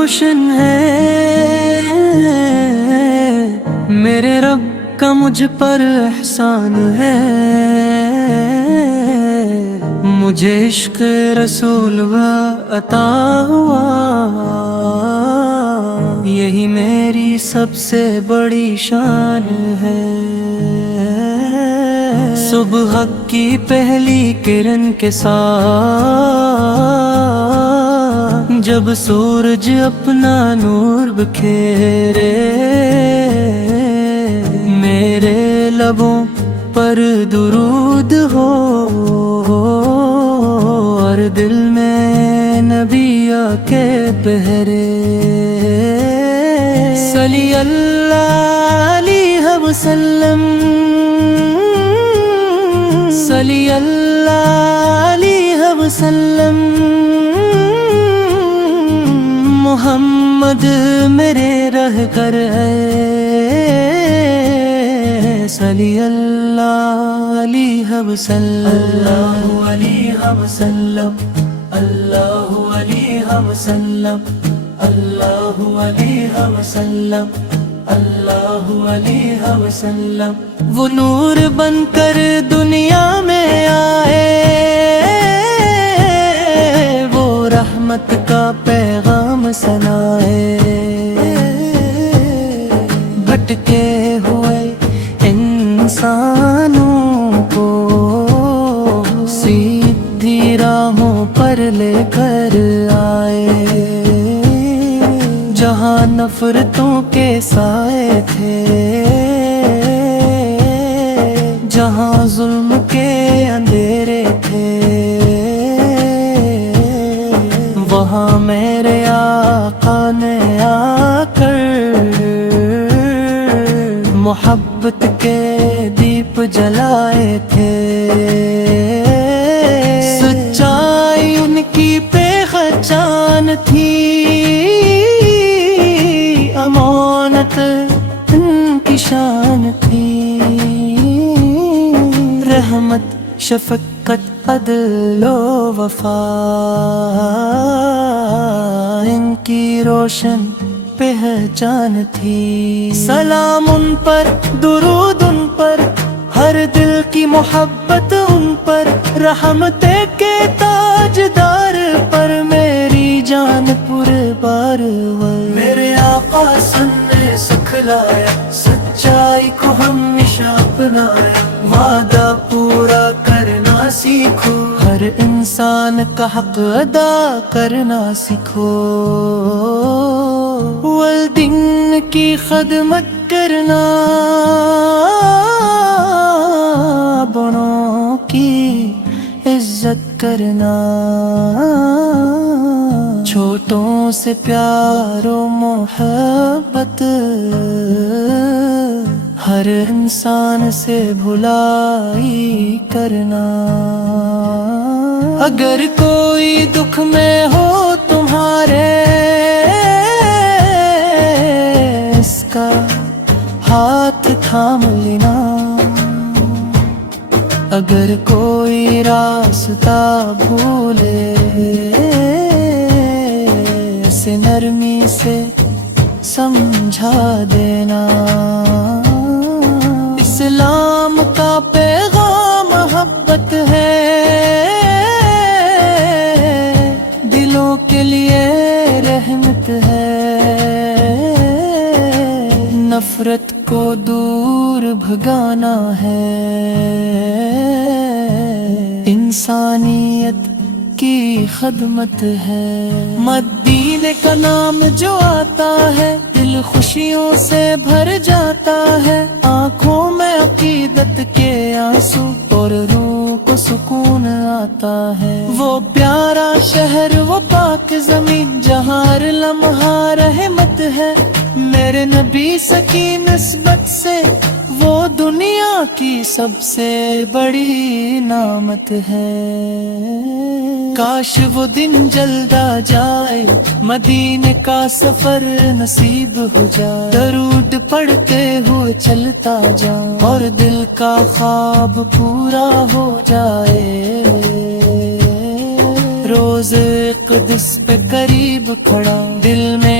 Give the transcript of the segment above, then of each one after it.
روشن ہے، میرے رب کا مجھ پر احسان ہے، مجھے عشق رسول عطا ہوا، یہی میری سب سے بڑی شان ہے۔ صبح کی پہلی کرن کے ساتھ جب سورج اپنا نور بکھیرے، میرے لبوں پر درود ہو اور دل میں نبی آکے پہرے۔ صلی اللہ علیہ وسلم، صلی اللہ علیہ وسلم، محمد میرے رہ کر ہے، صلی اللہ علیہ وسلم، اللہ علیہ وسلم، اللہ علیہ وسلم، اللہ علیہ وسلم، اللہ علیہ وسلم۔ وہ نور بن کر دنیا میں آئے، وہ رحمت کا پیغام سنائے، بھٹکے ہوئے انسانوں کو سیدھی راہوں پر لے کر آئے، جہاں نفرتوں کے سائے تھے، جہاں ظلم کے اندھیرے تھے، وہاں میرے آقا نے آ کر محبت کے دیپ جلائے تھے، سچائی ان کی پہچان تھی، امانت ان کی شان تھی، رحمت شفقت عدل و وفا ان کی روشن پہچان تھی۔ سلام ان پر، درود ان پر، ہر دل کی محبت ان پر، رحمت کے تاجدار پر میری جان قربان ہو۔ میرے آقا سن نے سکھلایا، سچائی کو ہمیشہ اپنایا، وعدہ پورا کرنا سیکھو، ہر انسان کا حق ادا کرنا سیکھو، والدین کی خدمت کرنا، بڑوں کی عزت کرنا، چھوٹوں سے پیار و محبت، ہر انسان سے بھلائی کرنا۔ اگر کوئی دکھ میں ہو تمہارے، اس کا ہاتھ تھام لینا، اگر کوئی راستہ بھولے، اسے نرمی سے سمجھا دینا۔ اسلام کا پیغام محبت ہے، دلوں کے لیے رحمت ہے، نفرت کو دور بھگانا ہے، انسانیت کی خدمت ہے۔ مدینے کا نام جو آتا ہے، دل خوشیوں سے بھر جاتا ہے، آنکھوں میں عقیدت کے آنسو اور روح کو سکون آتا ہے۔ وہ پیارا شہر، وہ پاک زمین، جہاں ہر لمحہ رحمت ہے، میرے نبی کی نسبت سے وہ دنیا کی سب سے بڑی نعمت ہے۔ کاش وہ دن جلد آ جائے، مدینے کا سفر نصیب ہو جائے، درود پڑھتے ہوئے چلتا جاؤں اور دل کا خواب پورا ہو جائے۔ روز قدس پہ قریب کھڑا، دل میں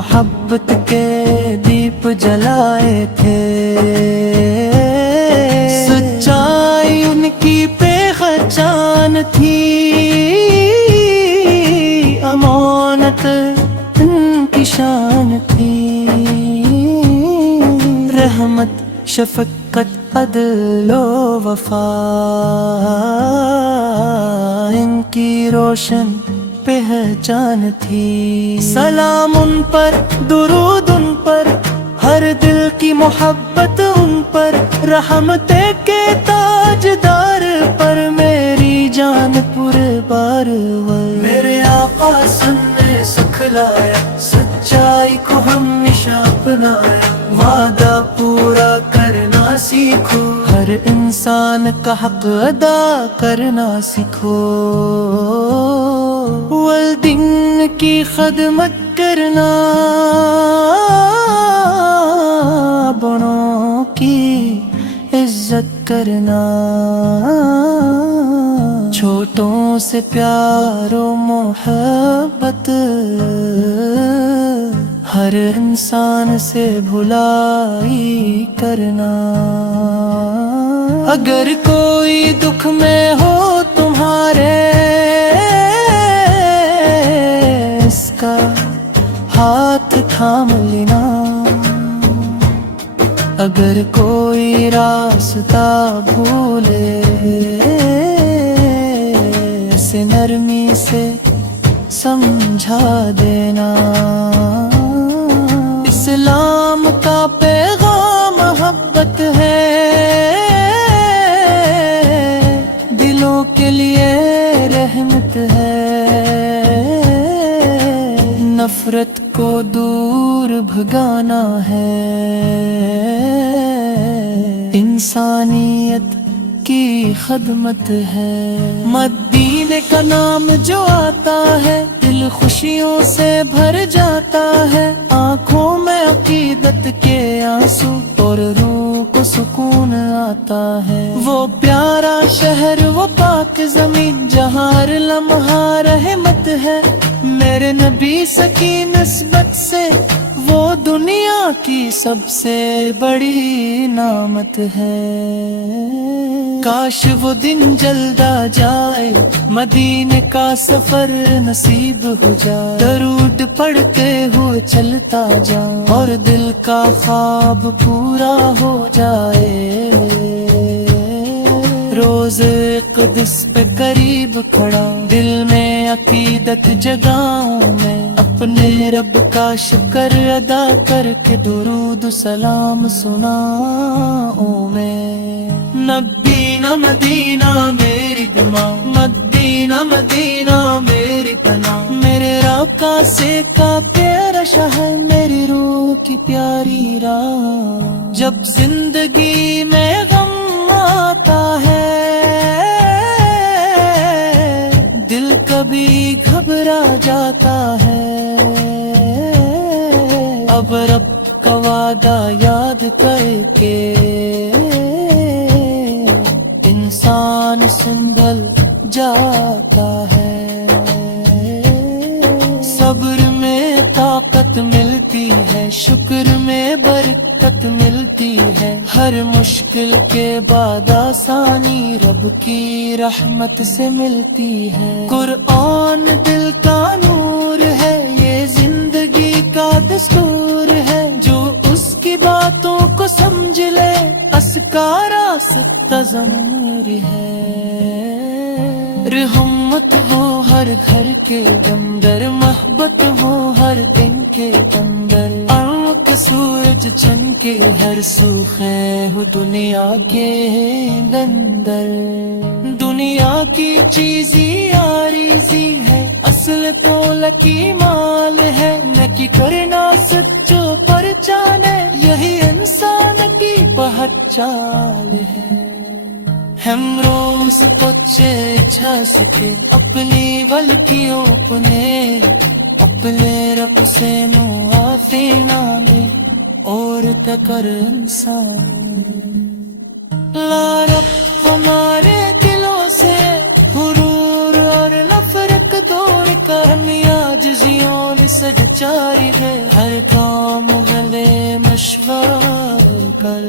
محبت کے دیپ جلائے تھے، سچائی ان کی پہچان تھی، امانت ان کی شان تھی، رحمت شفقت عدل و وفا ان کی روشن پہچان تھی۔ سلام ان پر، درود ان پر، ہر دل کی محبت ان پر، رحمت کے تاجدار پر میری جان قربان۔ میرے آقا نے سکھلایا، سچائی کو ہمیشہ اپنایا، وعدہ پورا کرنا سیکھو، ہر انسان کا حق ادا کرنا سیکھو، والدین کی خدمت کرنا، بڑوں کی عزت کرنا، چھوٹوں سے پیار و محبت، ہر انسان سے بھلائی کرنا۔ اگر کوئی دکھ میں ہو تمہارے، اس کا ہاتھ تھام لینا، اگر کوئی راستہ بھولے، اسے نرمی سے سمجھا دینا۔ اسلام کا پیغام محبت ہے، دلوں کے لیے رحمت ہے، نفرت کو دور بھگانا ہے، انسانیت کی خدمت ہے۔ مدینے کا نام جو آتا ہے، دل خوشیوں سے بھر جاتا ہے، آنکھوں میں عقیدت کے آنسو اور روح کو سکون آتا ہے۔ وہ پیارا شہر، وہ پاک زمین، جہاں ہر لمحہ رحمت ہے، میرے نبی کی نسبت سے وہ دنیا کی سب سے بڑی نعمت ہے۔ کاش وہ دن جلد آ جائے، مدینے کا سفر نصیب ہو جائے، درود پڑھتے ہوئے چلتا جاؤں، اور دل کا خواب پورا ہو جائے، روز قدس پہ قریب کھڑا، دل میں عقیدت جگاؤں میں، اپنے رب کا شکر ادا کر کے درود سلام سناؤں میں۔ مدینہ مدینہ میری دماغ، مدینہ مدینہ میری پناہ، میرے آقا سے کا پیارا شہر، میری روح کی پیاری راہ، جب زندگی میں غم آتا ہے، دل کبھی گھبرا جاتا ہے، اب رب کا وعدہ یاد کر کے انسان سنبھل جاتا ہے، صبر میں طاقت ملتی ہے، شکر میں برکت ملتی ہے، ہر مشکل کے بعد آسانی رب کی رحمت سے ملتی ہے۔ قرآن دل کا نور ہے، یہ زندگی کا دستور ہے، جو اس کی باتوں کو سمجھ لے، اس کا راستہ ضرور ہے۔ رحمت ہو ہر گھر کے اندر، محبت ہو ہر دن کے اندر، آنکھ سورج چن کے ہر سو خیر ہو دنیا کے اندر، دنیا کی چیزیں عارضی ہے، اصل تو لکی مال ہے، نکی کرنا سچو پرچانے، یہی انسان کی پہچان ہے۔ ہم روز کچے اچھا سکھے، اپنی ولکیوں اپنے، اپنے رب سے نو آتے نامے، اور تکر انسان لا رب ہمارے دلوں سے غرور اور نفرت دور کر، ہم عاجزیوں سچائی ہے، ہر کام گلے مشورہ کر،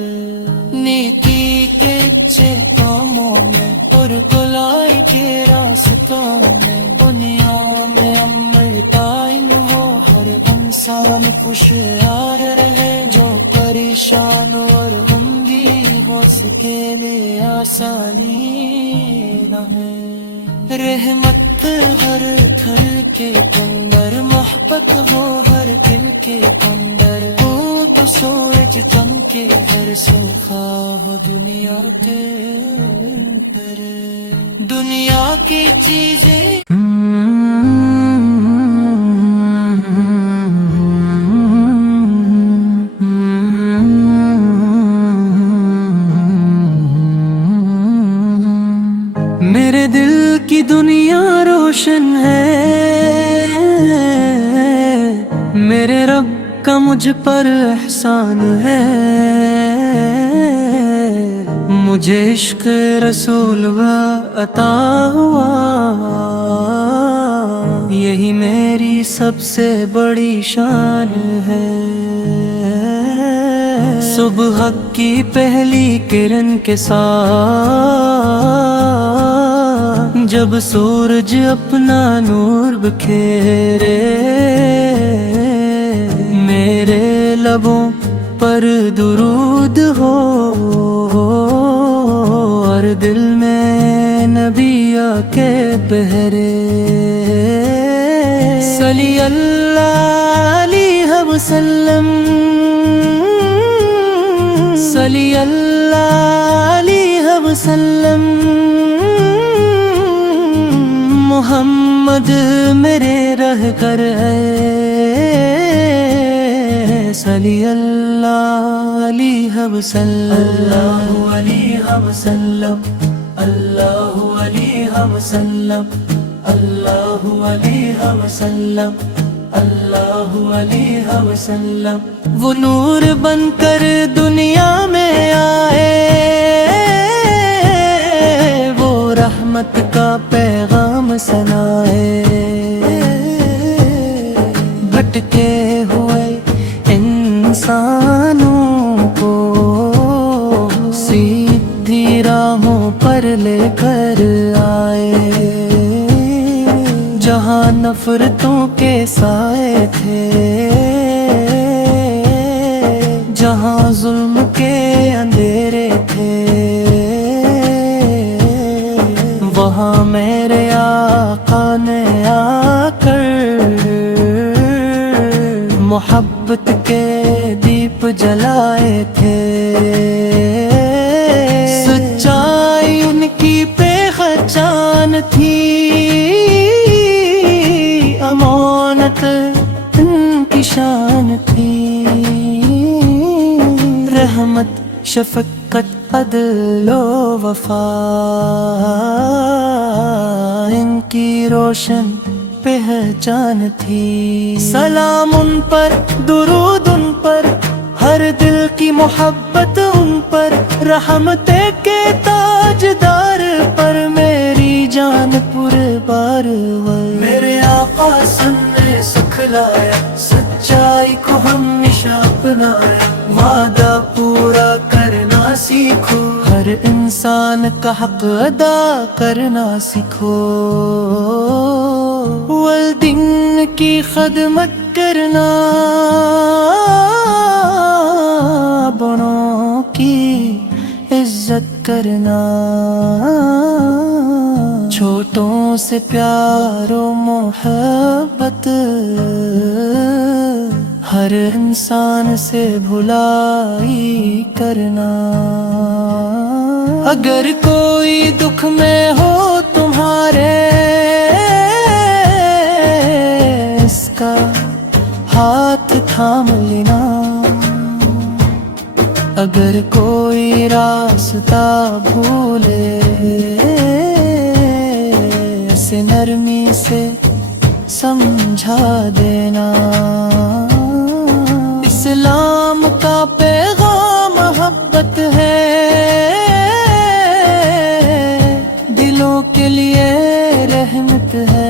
نیکی کے اچھے کاموں میں اور کلائی کے راستوں میں، دنیا میں امن قائم ہو، ہر انسان خوشیار رہے، جو پریشان اور غمگین ہو سکے لے آسانی رہے، رحمت ہر گھر کے اندر، محبت ہو ہر دل کے اندر، ہو تو سورج چمکے ہر سوکھا ہو دنیا کے اندر، دنیا کی چیزیں میرے دل کی دنیا روشن ہے، میرے رب کا مجھ پر احسان ہے، مجھے عشق رسول عطا ہوا، یہی میری سب سے بڑی شان ہے، صبح کی پہلی کرن کے ساتھ جب سورج اپنا نور بکھیرے، میرے لبوں پر درود ہو اور دل میں نبی کے پہرے، صلی اللہ علیہ وسلم، صلی اللہ علیہ وسلم، محمد میرے رہ کر ہے، صلی اللہ علیہ وسلم، اللہ علیہ وسلم، اللہ علیہ وسلم، اللہ علیہ وسلم، اللہ علیہ وسلم، وہ نور بن کر دنیا میں آئے، وہ رحمت کا پیغام سنائے، بھٹکے ہوئے انسانوں کو سیدھی راہوں پر لے کر آئے، جہاں نفرتوں کے سائے تھے، جہاں ظلم کے اندھیرے تھے، وہاں میرے آقا نے آ کر محبت کے دیپ جلائے تھے، سچائی ان کی پہچان تھی، امانت ان کی شان تھی، رحمت شفقت عدل و وفا ان کی روشن پہچان تھی، سلام ان پر، درود ان پر، ہر دل کی محبت ان پر، رحمت کے تاجدار پر میری جان قربان ہوئی، میرے آقا سن نے سکھلایا، سچائی کو ہمیشہ اپنایا، وعدہ پورا کرنا سیکھو، ہر انسان کا حق ادا کرنا سیکھو، والدین کی خدمت کرنا، بڑوں کی عزت کرنا، چھوٹوں سے پیار و محبت، ہر انسان سے بھلائی کرنا، اگر کوئی دکھ میں ہو تمہارے، اس کا ہاتھ تھام لینا، اگر کوئی راستہ بھولے، اسے نرمی سے سمجھا دینا، اسلام کا پیغام محبت ہے، دلوں کے لیے رحمت ہے،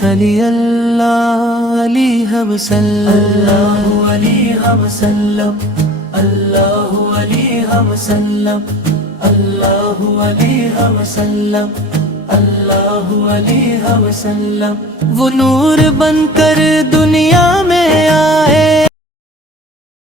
صلی اللہ علیہ وسلم، اللہ علیہ وسلم، اللہ علیہ وسلم، اللہ علیہ وسلم، اللہ علیہ وسلم۔ وہ نور بن کر دنیا میں آئے،